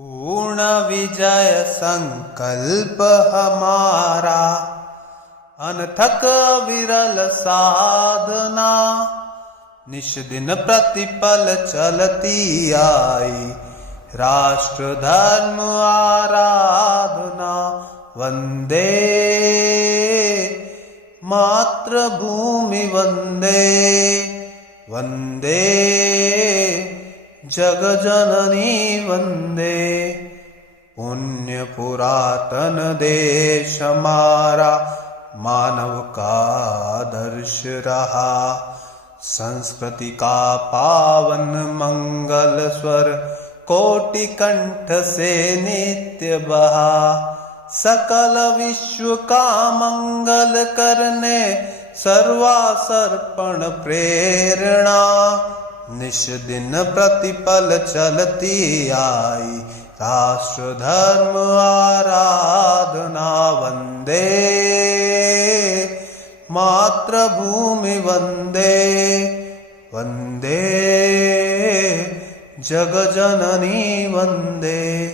पूर्ण विजय संकल्प हमारा, अनथक विरल साधना, निश दिन प्रतिपल चलती आई, राष्ट्र धर्म आराधना। वंदे मातृभूमि वंदे, वंदे जग जननी वंदे। पुण्य पुरातन देश हमारा, मानव का आदर्श रहा, संस्कृति का पावन मंगल स्वर, कोटि कंठ से नित्य बहा। सकल विश्व का मंगल करने, सर्वासर्पण प्रेरणा, निश दिन प्रतिपल चलती आई, राष्ट्र धर्म आराधना। वंदे मातृभूमि वंदे, वंदे जग जननी वंदे।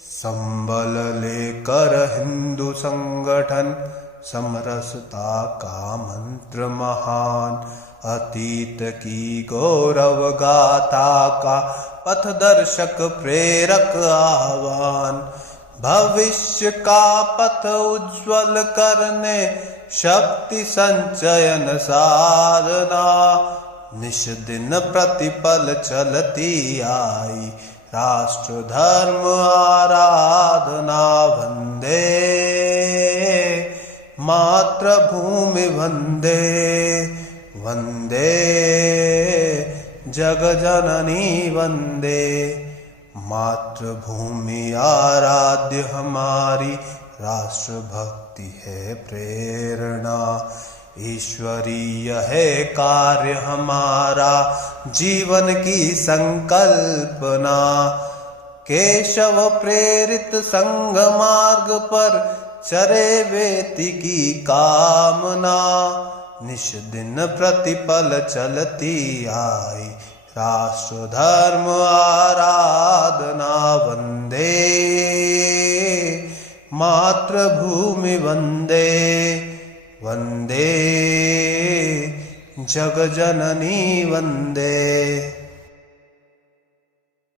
संबल लेकर हिंदू संगठन, समरसता का मंत्र महान, अतीत की गौरव गाथा का पथदर्शक प्रेरक आह्वान। भविष्य का पथ उज्ज्वल करने, शक्ति संचयन साधना, निश दिन प्रतिपल चलती आई, राष्ट्र धर्म आराधना। वंदे मातृभूमि वंदे, वंदे जग जननी वंदे। मातृभूमि आराध्य हमारी, राष्ट्र भक्ति है प्रेरणा, ईश्वरीय है कार्य हमारा, जीवन की संकल्पना। केशव प्रेरित संघ मार्ग पर, चरे वेति की कामना, निश दिन प्रतिपल चलती आई, राष्ट्र धर्म आराधना। वंदे मातृभूमि वंदे, वंदे जग जननी वंदे।